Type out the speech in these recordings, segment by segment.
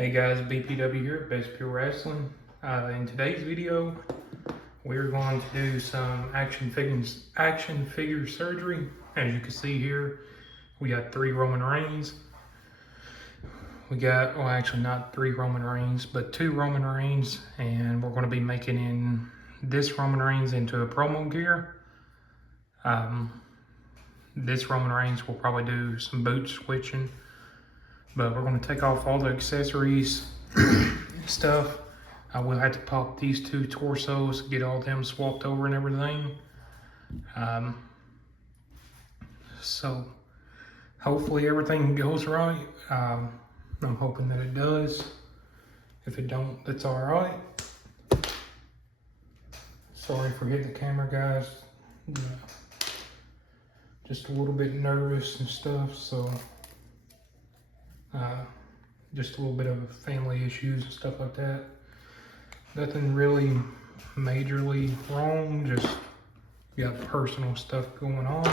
Hey guys, BPW here, Best Pure Wrestling. In today's video, we're going to do some action figure surgery. As you can see here, we got 3 Roman Reigns. We got, well, actually not 3 Roman Reigns, but 2 Roman Reigns, and we're going to be making this Roman Reigns into a promo gear. This Roman Reigns will probably do some boot switching, but we're going to take off all the accessories and stuff. I will have to pop these 2 torsos, get all them swapped over and everything. So hopefully everything goes right. I'm hoping that it does. If it don't, that's all right. Sorry for hitting the camera, guys. Just a little bit nervous and stuff, so just a little bit of family issues and stuff like that. Nothing really majorly wrong, just got personal stuff going on.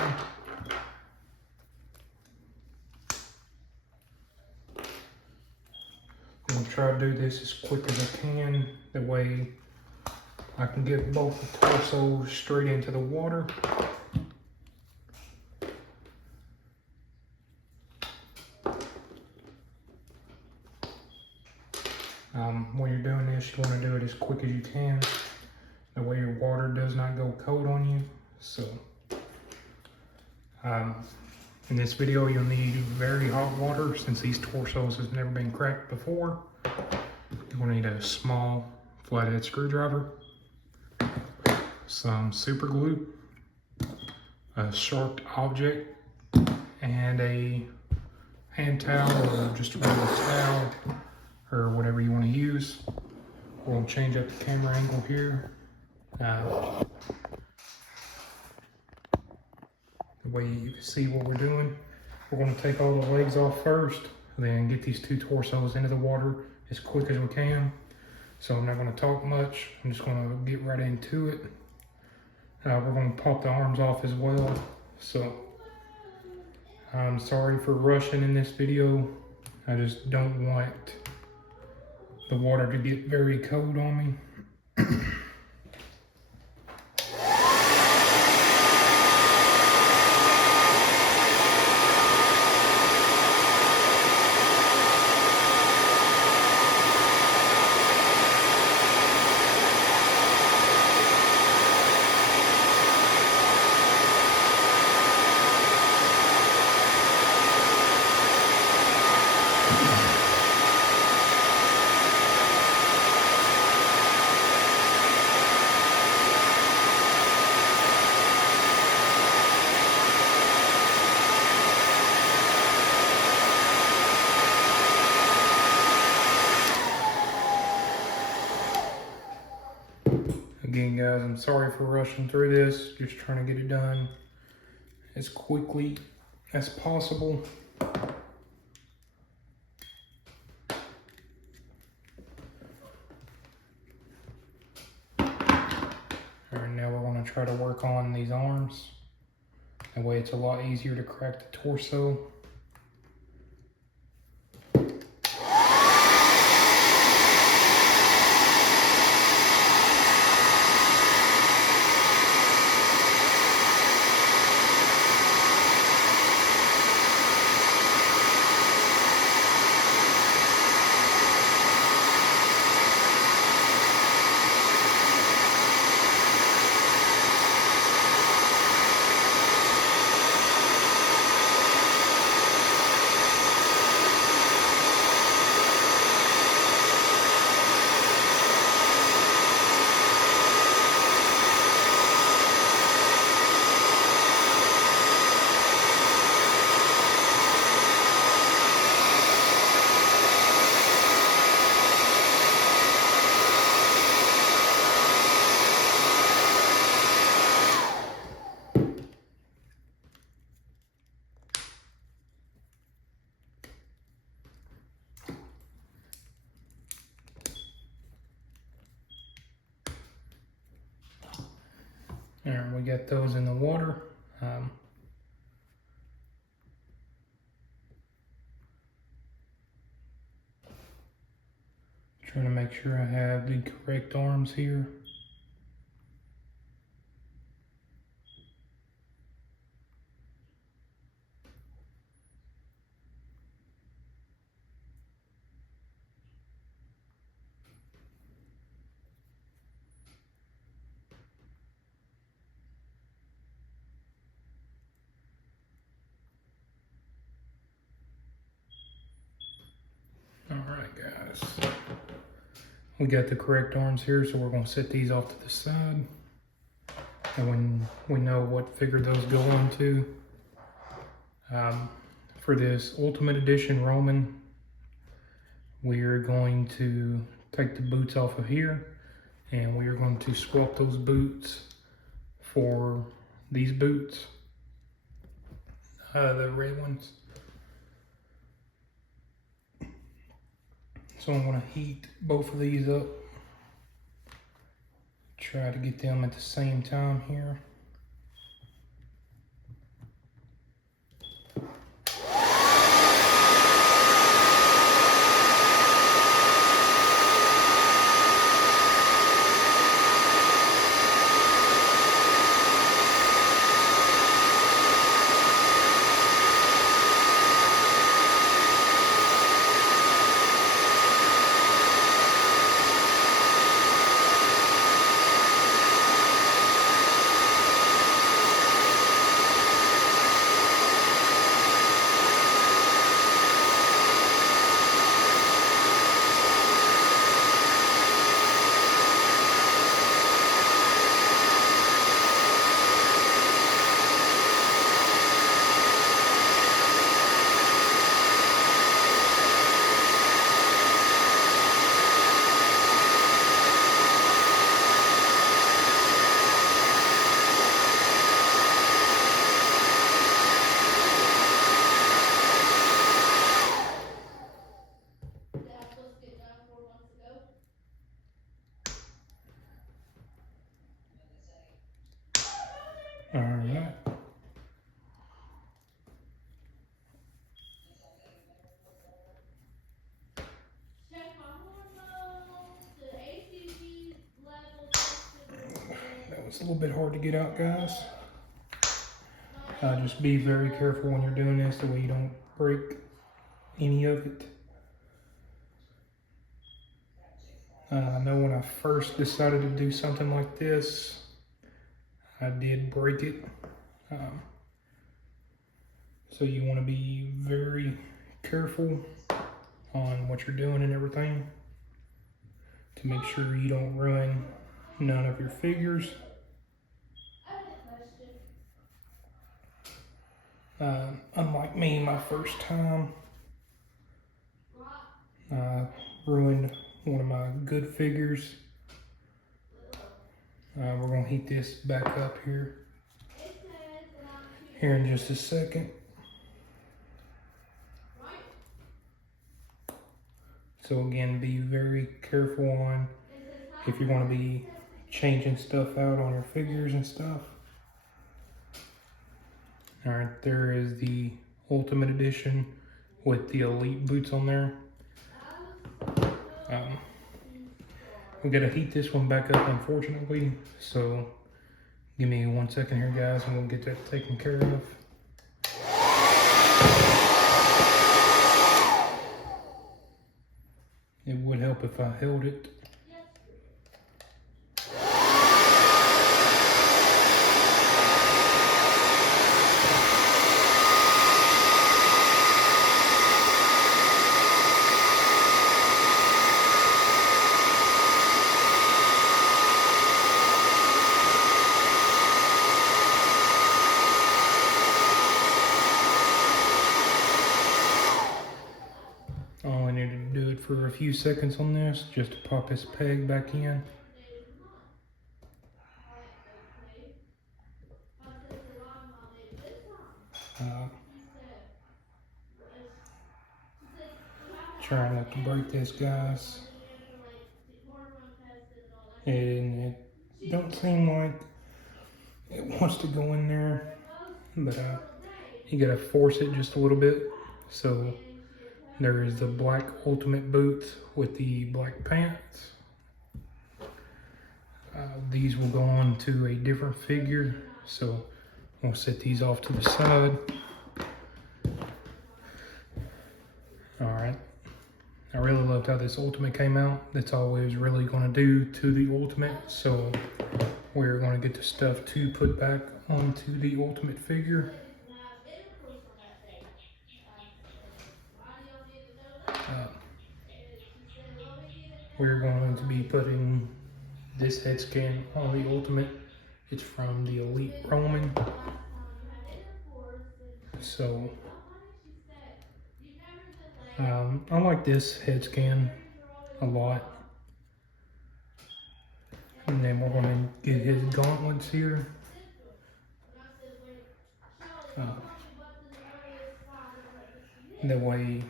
I'm gonna try to do this as quick as I can, that way I can get both the torsos straight into the water. When you're doing this, you want to do it as quick as you can. That way your water does not go cold on you. So, in this video, you'll need very hot water since these torsos has never been cracked before. You're gonna need a small flathead screwdriver, some super glue, a sharp object, and a hand towel or just a regular towel or whatever you want to use. We're going to change up the camera angle here. The way you can see what we're doing. We're going to take all the legs off first, then get these 2 torsos into the water as quick as we can. So I'm not going to talk much. I'm just going to get right into it. We're going to pop the arms off as well. So I'm sorry for rushing in this video. I just don't want the water to get very cold on me. Again, guys, I'm sorry for rushing through this. Just trying to get it done as quickly as possible. Alright, now we're going to try to work on these arms. That way it's a lot easier to crack the torso. And we got those in the water. Trying to make sure I have the correct arms here. Alright guys, we got the correct arms here, so we're going to set these off to the side. And when we know what figure those go into, for this Ultimate Edition Roman, we are going to take the boots off of here, and we are going to swap those boots for these boots, the red ones. So I'm going to heat both of these up. Try to get them at the same time here. Alright. That was a little bit hard to get out, guys. Just be very careful when you're doing this, the way you don't break any of it. I know when I first decided to do something like this, I did break it. So you want to be very careful on what you're doing and everything to make sure you don't ruin none of your figures. Unlike me, my first time, I ruined one of my good figures. We're going to heat this back up here in just a second. So again, be very careful on if you're going to be changing stuff out on your figures and stuff. Alright, there is the Ultimate Edition with the Elite boots on there. We gotta heat this one back up, unfortunately, so give me 1 second here, guys, and we'll get that taken care of. It would help if I held it. All I need to do it for a few seconds on this, just to pop this peg back in. Try not to break this, guys. And it don't seem like it wants to go in there, but you gotta force it just a little bit so There is the black Ultimate boots with the black pants. These will go on to a different figure, so we'll set these off to the side. Alright, I really loved how this Ultimate came out. That's all we was really going to do to the Ultimate, so we're going to get the stuff to put back onto the Ultimate figure. We're going to be putting this head scan on the Ultimate. It's from the Elite Roman. So I like this head scan a lot. And then we're going to get his gauntlets here. That way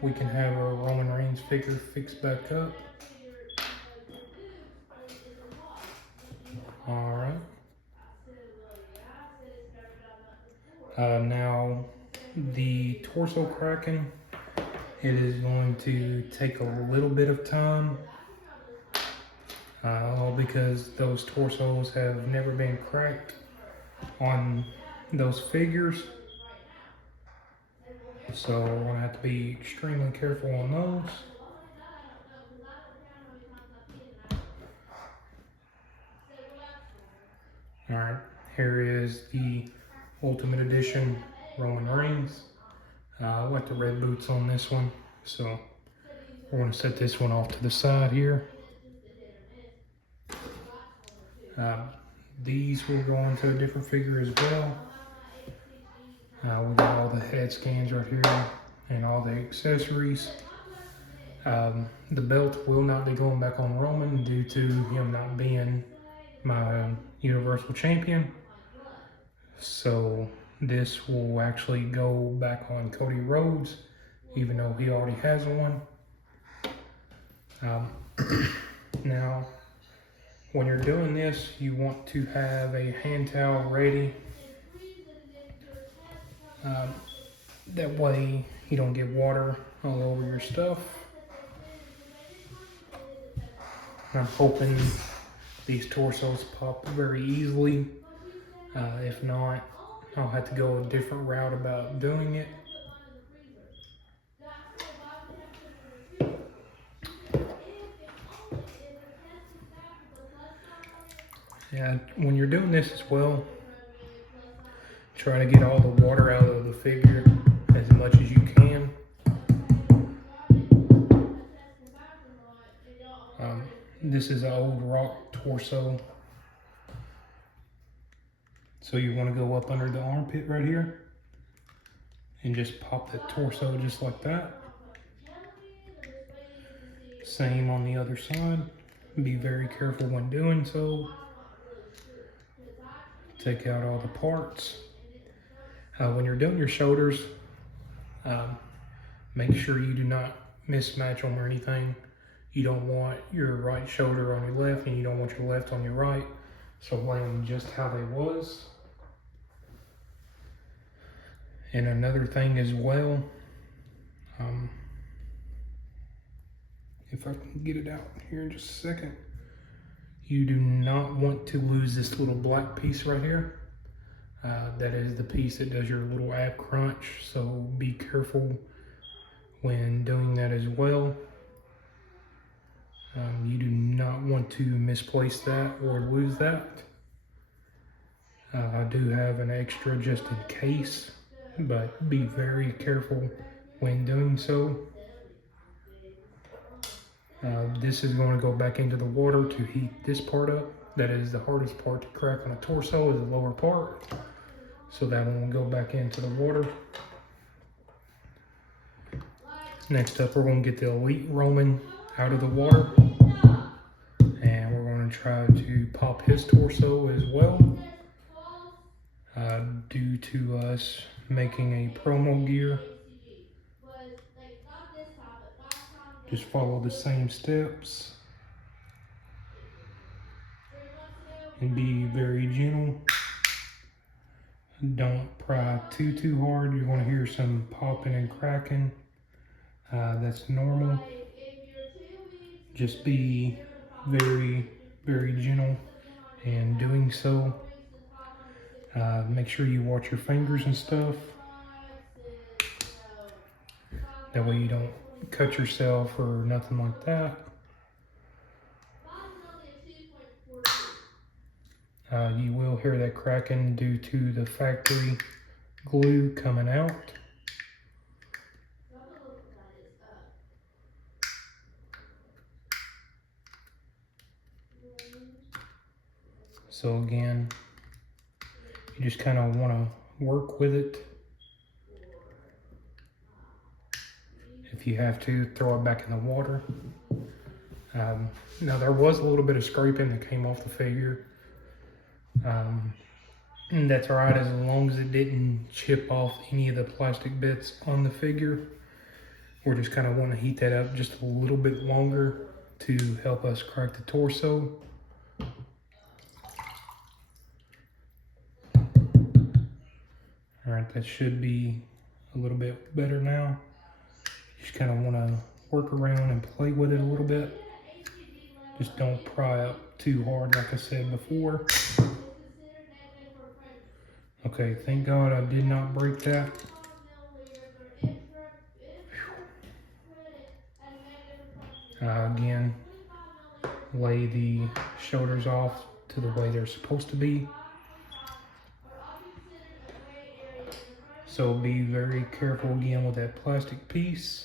we can have our Roman Reigns figure fixed back up. Alright. Now the torso cracking, it is going to take a little bit of time because those torsos have never been cracked on those figures. So we're going to have to be extremely careful on those. Alright, here is the Ultimate Edition Roman Reigns. I like the red boots on this one, so we're going to set this one off to the side here. These will go into a different figure as well. We got all the head scans right here and all the accessories. The belt will not be going back on Roman due to him not being my Universal Champion. So this will actually go back on Cody Rhodes, even though he already has one. Now, when you're doing this, you want to have a hand towel ready. That way you don't get water all over your stuff. I'm hoping these torsos pop very easily. If not, I'll have to go a different route about doing it. Yeah, when you're doing this as well, try to get all the water out of the figure as much as you can. This is an old rock torso. So you want to go up under the armpit right here and just pop that torso just like that. Same on the other side. Be very careful when doing so. Take out all the parts. When you're doing your shoulders, make sure you do not mismatch them or anything. You don't want your right shoulder on your left and you don't want your left on your right. So lay them just how they was. And another thing as well, if I can get it out here in just a second, you do not want to lose this little black piece right here. That is the piece that does your little ab crunch, so be careful when doing that as well. You do not want to misplace that or lose that. I do have an extra just in case, but be very careful when doing so. This is going to go back into the water to heat this part up. That is the hardest part to crack on a torso, is the lower part. So that one will go back into the water. Next up, we're going to get the Elite Roman out of the water. And we're going to try to pop his torso as well. Due to us making a promo gear. Just follow the same steps. And be very gentle. Don't pry too hard. You're gonna hear some popping and cracking. That's normal. Just be very gentle in doing so. Make sure you watch your fingers and stuff. That way you don't cut yourself or nothing like that. You will hear that cracking due to the factory glue coming out. So again, you just kind of want to work with it. If you have to, throw it back in the water. Now there was a little bit of scraping that came off the figure. And that's all right as long as it didn't chip off any of the plastic bits on the figure. We're just kind of want to heat that up just a little bit longer to help us crack the torso. All right, that should be a little bit better now. Just kind of want to work around and play with it a little bit. Just don't pry up too hard like I said before. Okay, thank God I did not break that. Again, lay the shoulders off to the way they're supposed to be. So be very careful again with that plastic piece.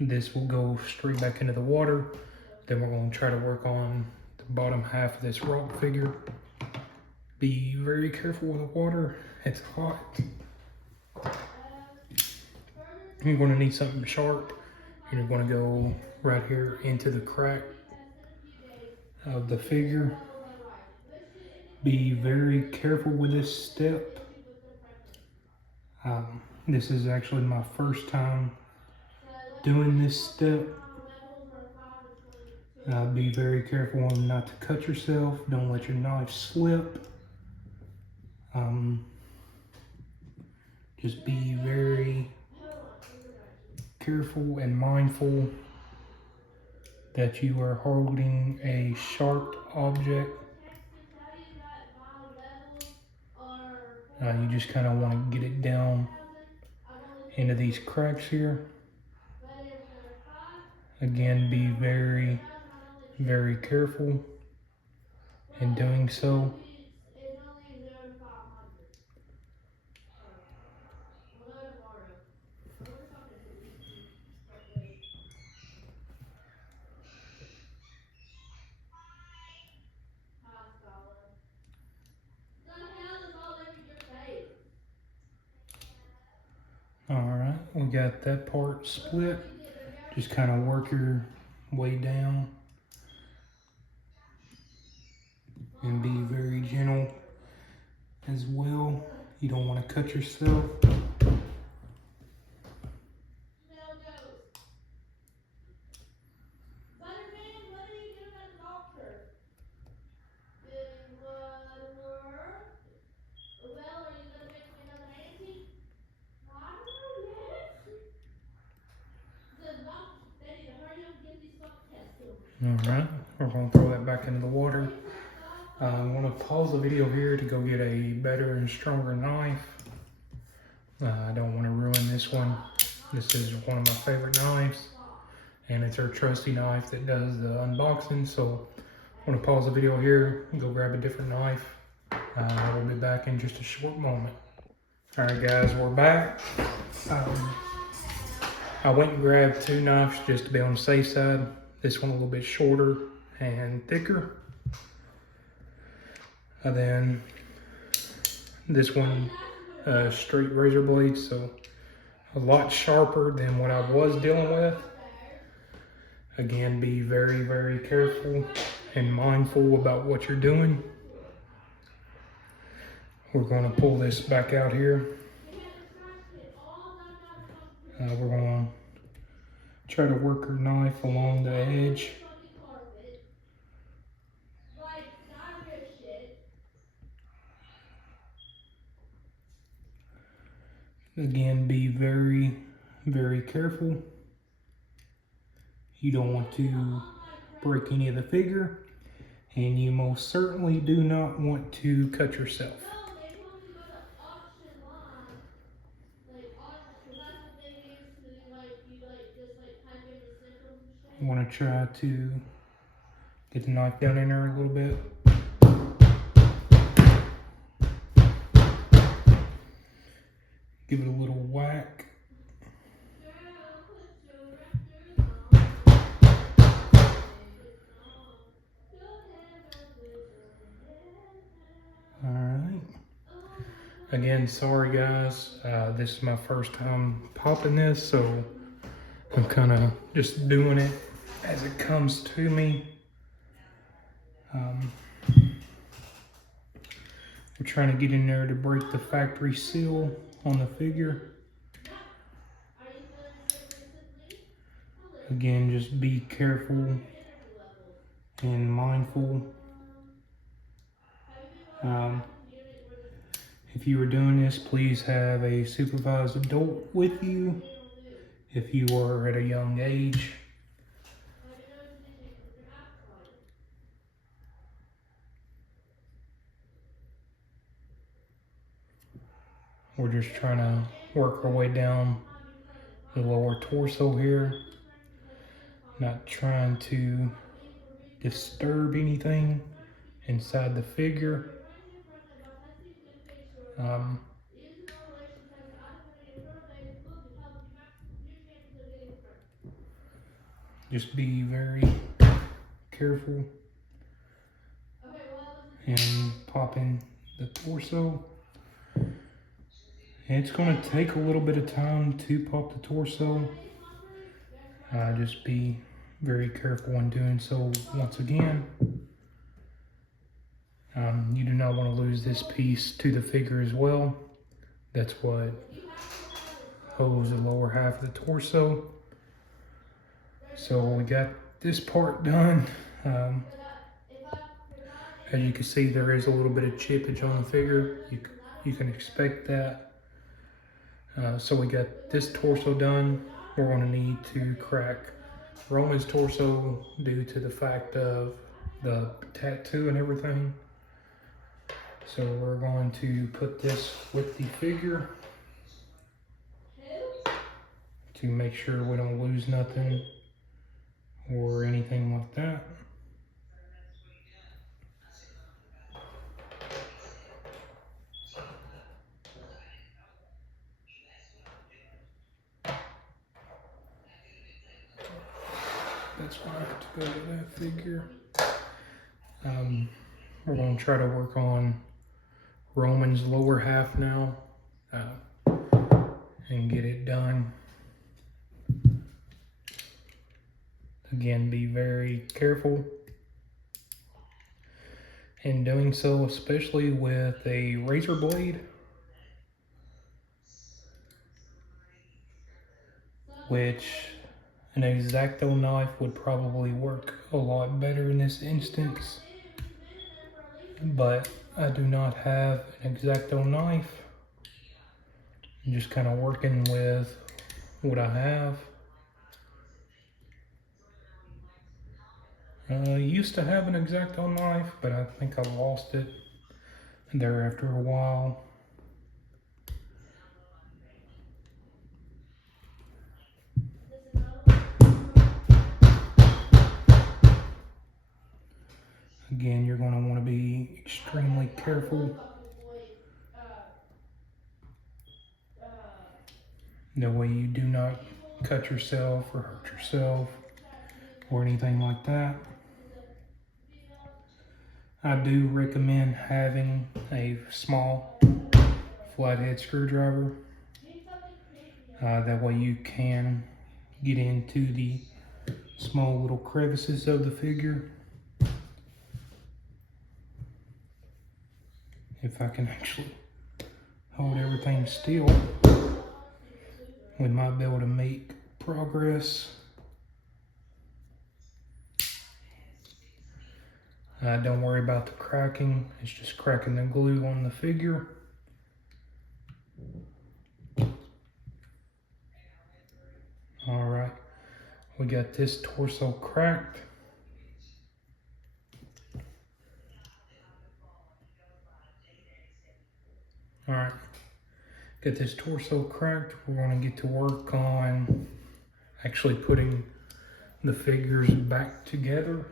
This will go straight back into the water. Then we're going to try to work on the bottom half of this rock figure. Be very careful with the water, it's hot. You're going to need something sharp. You're going to go right here into the crack of the figure. Be very careful with this step. This is actually my first time doing this step. Be very careful not to cut yourself. Don't let your knife slip. Just be very careful and mindful that you are holding a sharp object. You just kind of want to get it down into these cracks here. Again, be very careful in doing so. All right, we got that part split. Just kind of work your way down and be very gentle as well. You don't want to cut yourself. All right, we're going to throw that back into the water. I'm going to pause the video here to go get a better and stronger knife. I don't want to ruin this one. This is one of my favorite knives, and it's our trusty knife that does the unboxing. So I'm going to pause the video here and go grab a different knife. We'll be back in just a short moment. All right, guys, we're back. I went and grabbed two knives just to be on the safe side. This one a little bit shorter and thicker. And then this one, straight razor blade, so a lot sharper than what I was dealing with. Again, be very careful and mindful about what you're doing. We're going to pull this back out here. We're going to try to work our knife along the edge. Again, be very, very careful. You don't want to break any of the figure, and you most certainly do not want to cut yourself. You want to try to get the knife down in there a little bit. Give it a little whack. Alright. Again, sorry guys. This is my first time popping this, so I'm kind of just doing it as it comes to me. We're trying to get in there to break the factory seal on the figure. Again, just be careful and mindful. If you are doing this, please have a supervised adult with you if you are at a young age. We're just trying to work our way down the lower torso here, not trying to disturb anything inside the figure. Just be very careful and popping the torso. And it's going to take a little bit of time to pop the torso. Just be very careful when doing so once again. You do not want to lose this piece to the figure as well. That's what holds the lower half of the torso. So we got this part done. As you can see, there is a little bit of chippage on the figure. You can expect that. So we got this torso done. We're going to need to crack Roman's torso due to the fact of the tattoo and everything. So we're going to put this with the figure to make sure we don't lose nothing or anything like that. That's why I have to go to that figure. We're going to try to work on Roman's lower half now and get it done. Again, be very careful in doing so, especially with a razor blade, which an X-Acto knife would probably work a lot better in this instance. But I do not have an X-Acto knife. I'm just kind of working with what I have. I used to have an X-Acto knife, but I think I lost it there after a while. Again, you're going to want to be extremely careful. That way you do not cut yourself or hurt yourself or anything like that. I do recommend having a small flathead screwdriver. That way you can get into the small little crevices of the figure. If I can actually hold everything still, we might be able to make progress. Don't worry about the cracking, it's just cracking the glue on the figure. We got this torso cracked. All right, got this torso cracked. We're gonna get to work on actually putting the figures back together.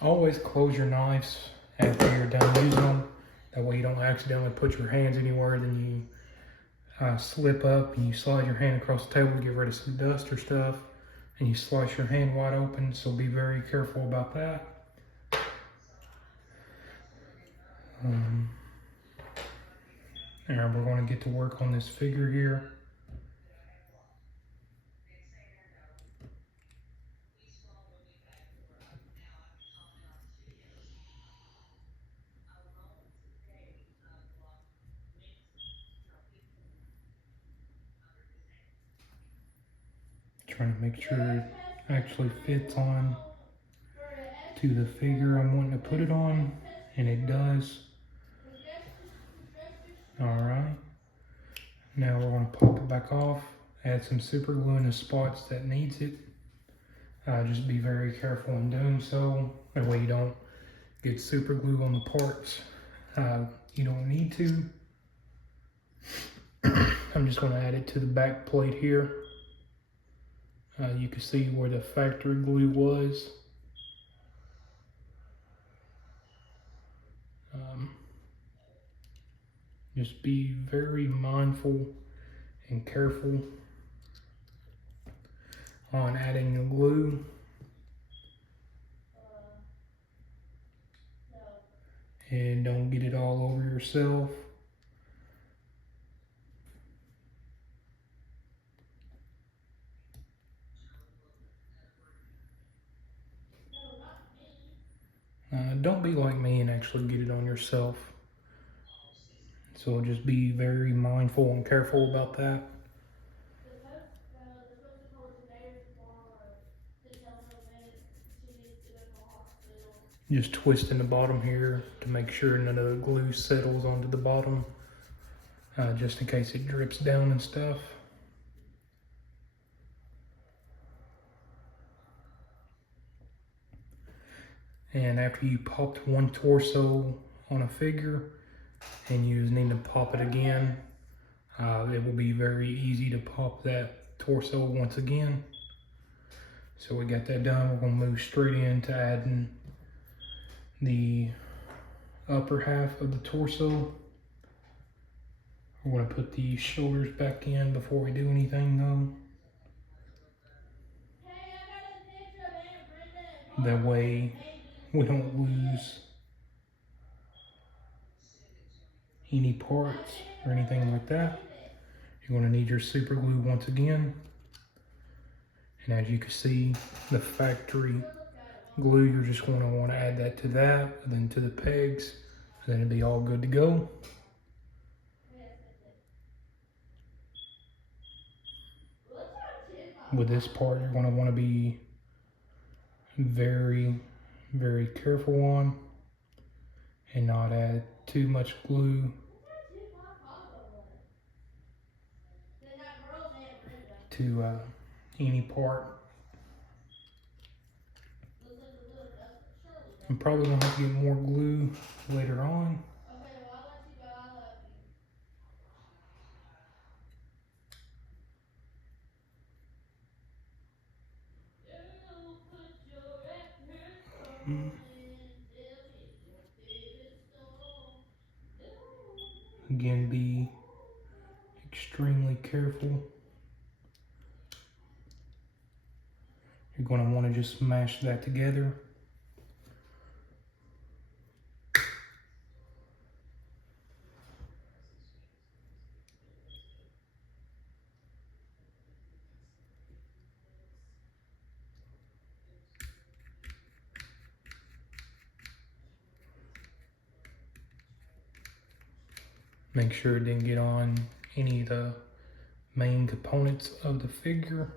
Always close your knives after you're done using them. That way you don't accidentally put your hands anywhere, then you slip up and you slide your hand across the table to get rid of some dust or stuff, and you slice your hand wide open, so be very careful about that. All right, we're going to get to work on this figure here. Trying to make sure it actually fits on to the figure I'm wanting to put it on, and it does. All right, now we're going to pop it back off, add some super glue in the spots that needs it. Just be very careful in doing so, that way you don't get super glue on the parts you don't need to. I'm just going to add it to the back plate here. You can see where the factory glue was. Just be very mindful and careful on adding the glue. And don't get it all over yourself. Don't be like me and actually get it on yourself. So just be very mindful and careful about that. Just twisting the bottom here to make sure none of the glue settles onto the bottom, just in case it drips down and stuff. And after you popped one torso on a figure and you need to pop it again, it will be very easy to pop that torso once again. So we got that done. We're gonna move straight into adding the upper half of the torso. We're gonna put the shoulders back in before we do anything though. That way we don't lose any parts or anything like that. You're gonna need your super glue once again. And as you can see, the factory glue, you're just gonna wanna add that to that, and then to the pegs, and then it'll be all good to go. With this part, you're gonna wanna be very, very careful on and not add too much glue to any part. I'm probably gonna have to get more glue later on. Again, be extremely careful. You're going to want to just smash that together. Make sure it didn't get on any of the main components of the figure.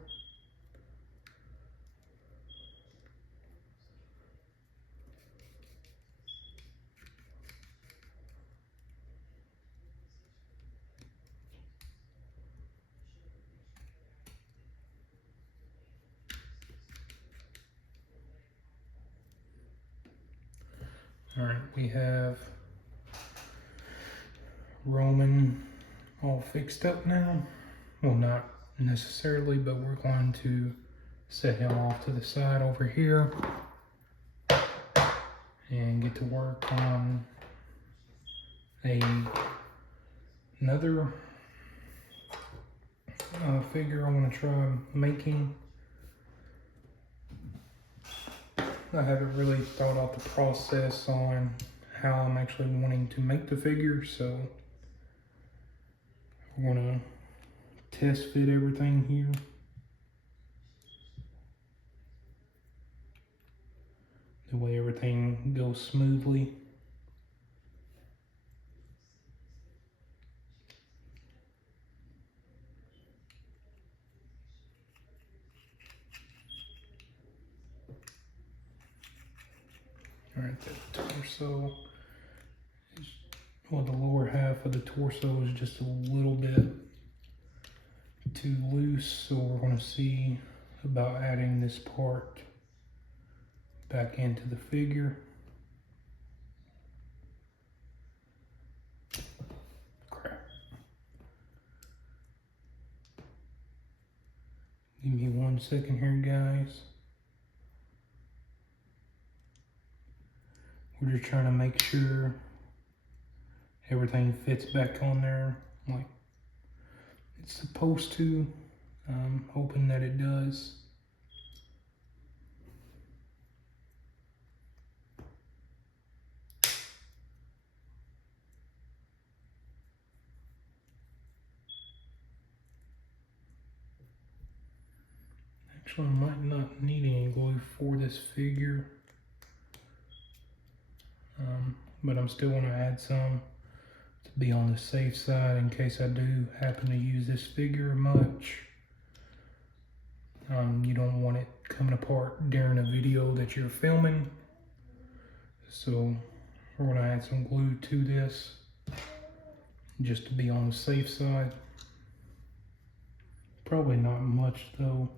All right, we have Roman all fixed up now. Well, not necessarily, but we're going to set him off to the side over here and get to work on another figure I want to try making. I haven't really thought out the process on how I'm actually wanting to make the figure, so we're going to test fit everything here. The way everything goes smoothly. All right, the torso is, well, the lower half of the torso is just a little bit too loose, so we're going to see about adding this part back into the figure. Crap. Give me 1 second here, guys. We're just trying to make sure everything fits back on there like it's supposed to. I'm hoping that it does. Actually, I might not need any glue for this figure. But I'm still going to add some to be on the safe side in case I do happen to use this figure much. You don't want it coming apart during a video that you're filming. So we're going to add some glue to this just to be on the safe side. Probably not much though.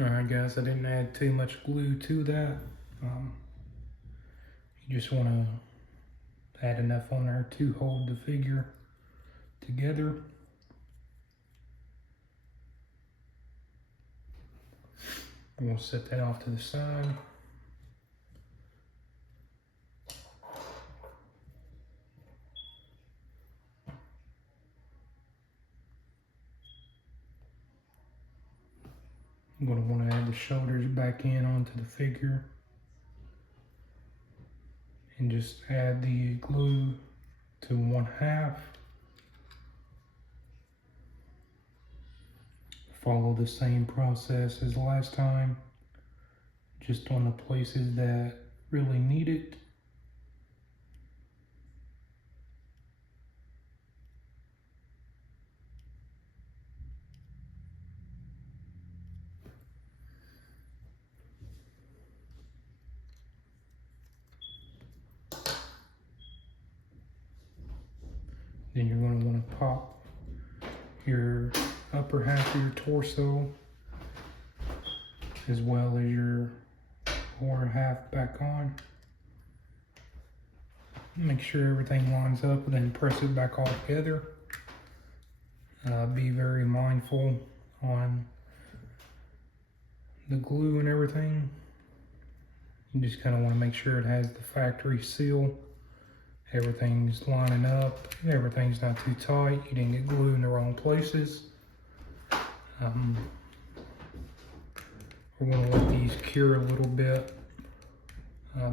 Alright guys, I didn't add too much glue to that. You just want to add enough on there to hold the figure together. We'll set that off to the side. I'm going to want to add the shoulders back in onto the figure. And just add the glue to 1/2. Follow the same process as last time, just on the places that really need it. Then you're going to want to pop your upper half of your torso as well as your lower half back on. Make sure everything lines up and then press it back all together. Be very mindful on the glue and everything. You just kind of want to make sure it has the factory seal. Everything's lining up, everything's not too tight, you didn't get glue in the wrong places. We're going to let these cure a little bit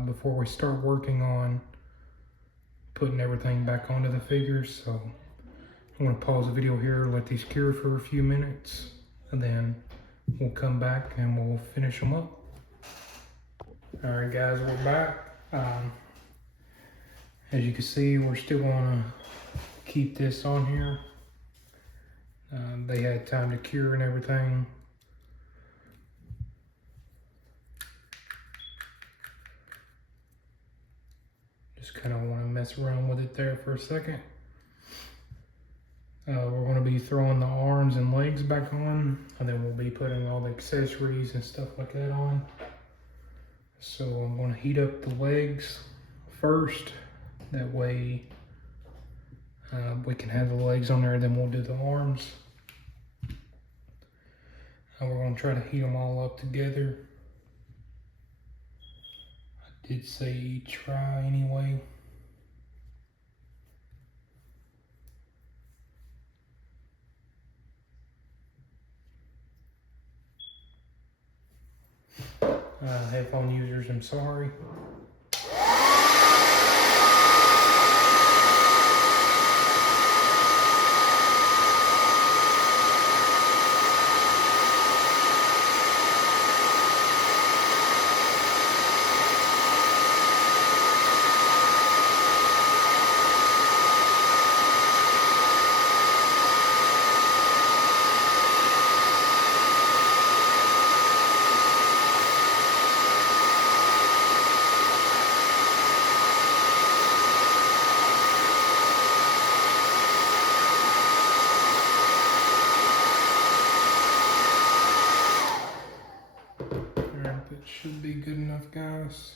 before we start working on putting everything back onto the figures. So I'm going to pause the video here, let these cure for a few minutes, and then we'll come back and we'll finish them up. Alright guys, we're back. As you can see, we're still going to keep this on here. They had time to cure and everything. Just kind of want to mess around with it there for a second. We're going to be throwing the arms and legs back on, and then we'll be putting all the accessories and stuff like that on. So I'm going to heat up the legs first. That way we can have the legs on there, then we'll do the arms. And we're going to try to heat them all up together. I did say try anyway. Headphone users, I'm sorry. That should be good enough, guys.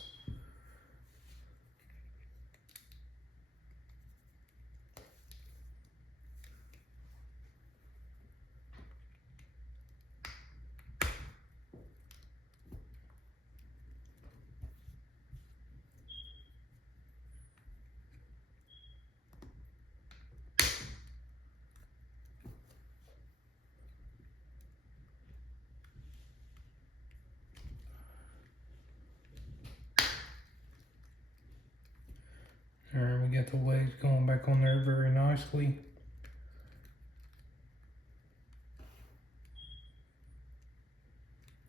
Alright, we got the legs going back on there very nicely.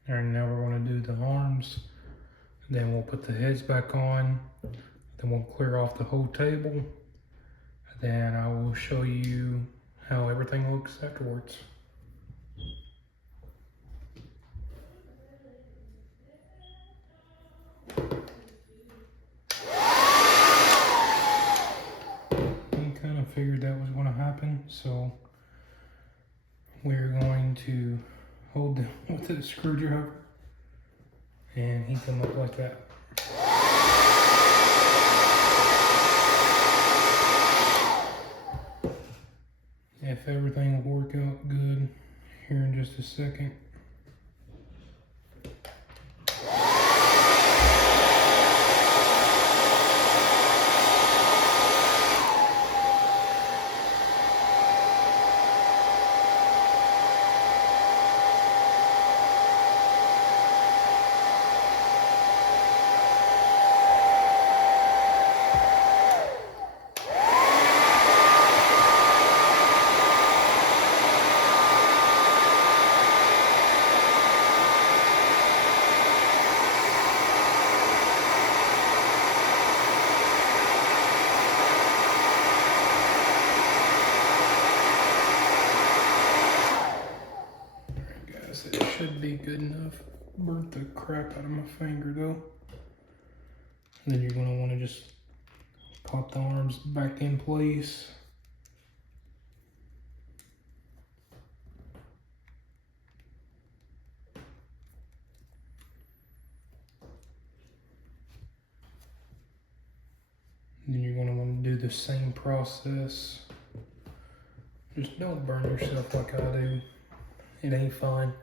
Alright, now we're going to do the arms. Then we'll put the heads back on. Then we'll clear off the whole table. Then I will show you how everything looks afterwards. Figured that was going to happen, so we're going to hold them with the screwdriver and heat them up like that. If everything will work out good here in just a second. It should be good enough. Burnt the crap out of my finger though. And then you're going to want to just pop the arms back in place. And then you're going to want to do the same process. Just don't burn yourself like I do. It ain't fun.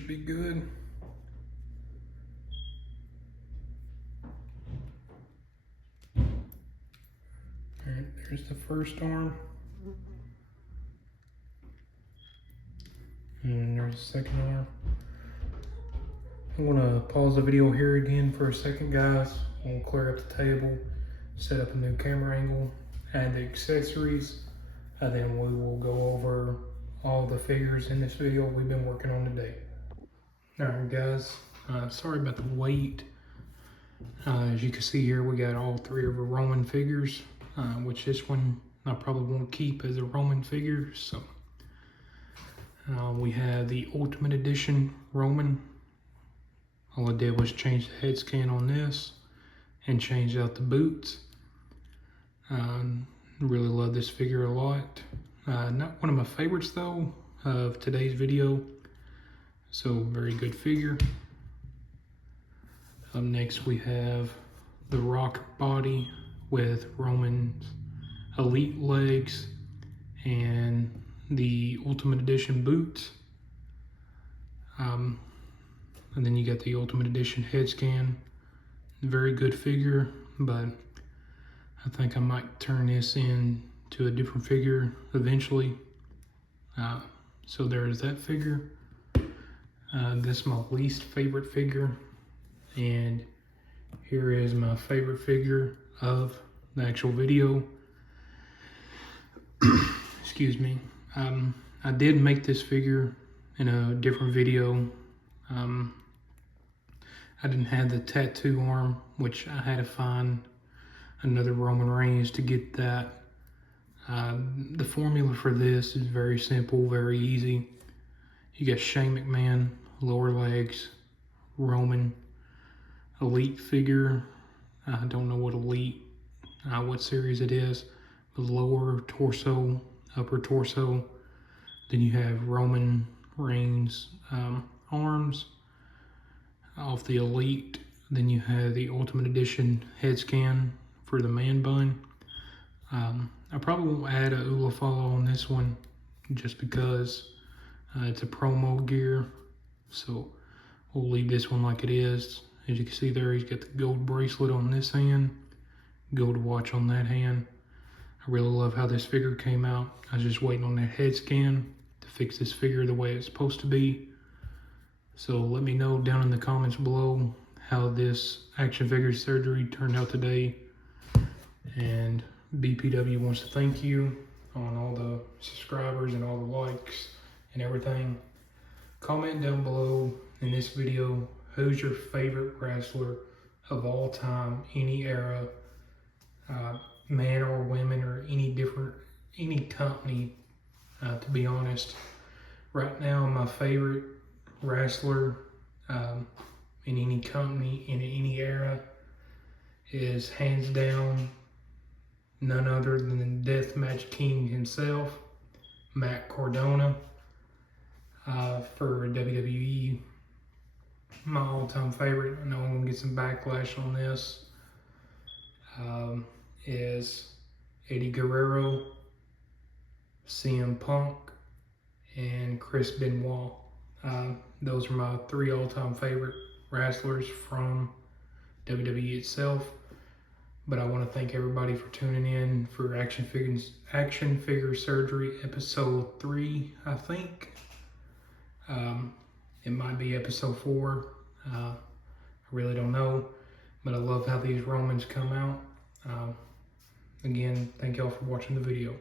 should be good. All right, there's the first arm. And there's the second arm. I'm gonna pause the video here again for a second, guys. We'll clear up the table, set up a new camera angle, add the accessories, and then we will go over all the figures in this video we've been working on today. All right, guys, sorry about the wait. As you can see here, we got all three of the Roman figures, which this one I probably won't keep as a Roman figure. So we have the Ultimate Edition Roman. All I did was change the head scan on this and change out the boots. Really love this figure a lot. Not one of my favorites though of today's video. So very good figure. Up next we have the Rock body with Roman's elite legs and the Ultimate Edition boots. And then you got the Ultimate Edition head scan. Very good figure, but I think I might turn this into a different figure eventually. So there's that figure. This is my least favorite figure. And here is my favorite figure of the actual video. Excuse me. I did make this figure in a different video. I didn't have the tattoo arm, which I had to find another Roman Reigns to get that. The formula for this is very simple, very easy. You got Shane McMahon, lower legs, Roman, elite figure. I don't know what elite, what series it is. The lower torso, upper torso. Then you have Roman Reigns arms off the elite. Then you have the Ultimate Edition head scan for the man bun. I probably won't add a Ula follow on this one just because it's a promo gear. So we'll leave this one like it is. As you can see there, he's got the gold bracelet on this hand, gold watch on that hand. I really love how this figure came out. I was just waiting on that head scan to fix this figure the way it's supposed to be. So let me know down in the comments below how this action figure surgery turned out today. And BPW wants to thank you on all the subscribers and all the likes and everything. Comment down below in this video, who's your favorite wrestler of all time, any era, man or women, or any company, to be honest. Right now, my favorite wrestler in any company, in any era, is hands down none other than the Deathmatch King himself, Matt Cardona. For WWE, my all-time favorite, I know I'm gonna get some backlash on this, is Eddie Guerrero, CM Punk, and Chris Benoit. Those are my three all-time favorite wrestlers from WWE itself. But I want to thank everybody for tuning in for Action Figure Surgery episode 3, I think. It might be episode 4. I really don't know. But I love how these Romans come out. Again, thank y'all for watching the video.